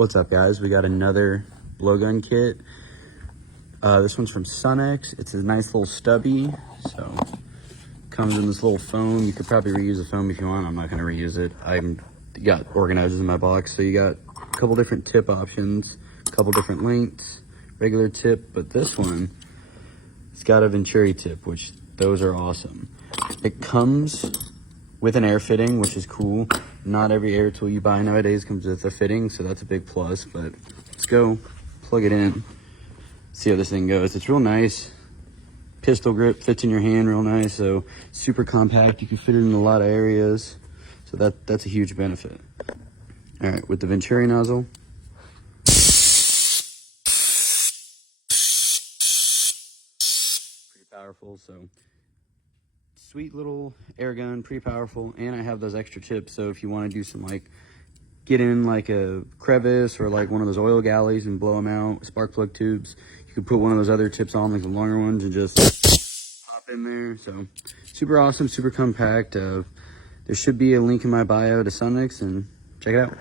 What's up, guys? We got another blowgun kit. This one's from SUNEX. It's a nice little stubby, so comes in this little foam. You could probably reuse the foam if you want. I'm not going to reuse it. I've got organizers in my box, so you got a couple different tip options, a couple different lengths, regular tip, but this one, it's got a venturi tip, which those are awesome. It comes with an air fitting, which is cool. Not every air tool you buy nowadays comes with a fitting, so that's a big plus, but let's go plug it in, see how this thing goes. It's real nice. Pistol grip, fits in your hand real nice, so super compact. You can fit it in a lot of areas, so that's a huge benefit. All right, with the venturi nozzle. Pretty powerful, so sweet little air gun, pretty powerful, and I have those extra tips, so if you want to do some, like, get in like a crevice or like one of those oil galleys and blow them out, spark plug tubes, you could put one of those other tips on, like the longer ones, and just pop in there. So super awesome, super compact. There should be a link in my bio to SUNEX, and check it out.